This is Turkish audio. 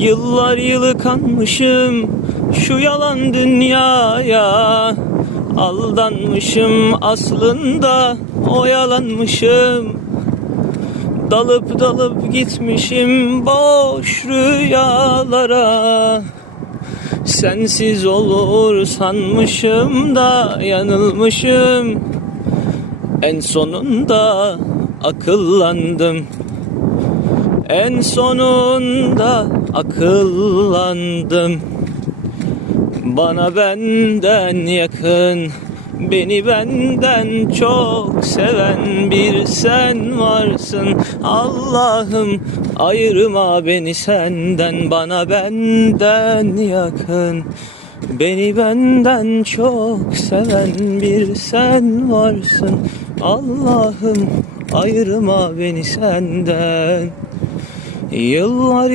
Yıllar yılı kanmışım şu yalan dünyaya. Aldanmışım aslında oyalanmışım Dalıp dalıp gitmişim boş rüyalara. Sensiz olur sanmışım da yanılmışım. En sonunda akıllandım En sonunda akıllandım. Bana benden yakın Beni benden çok seven bir sen varsın. Allah'ım ayırma beni senden Bana benden yakın. Beni benden çok seven bir sen varsın. Allah'ım ayırma beni senden Yıllar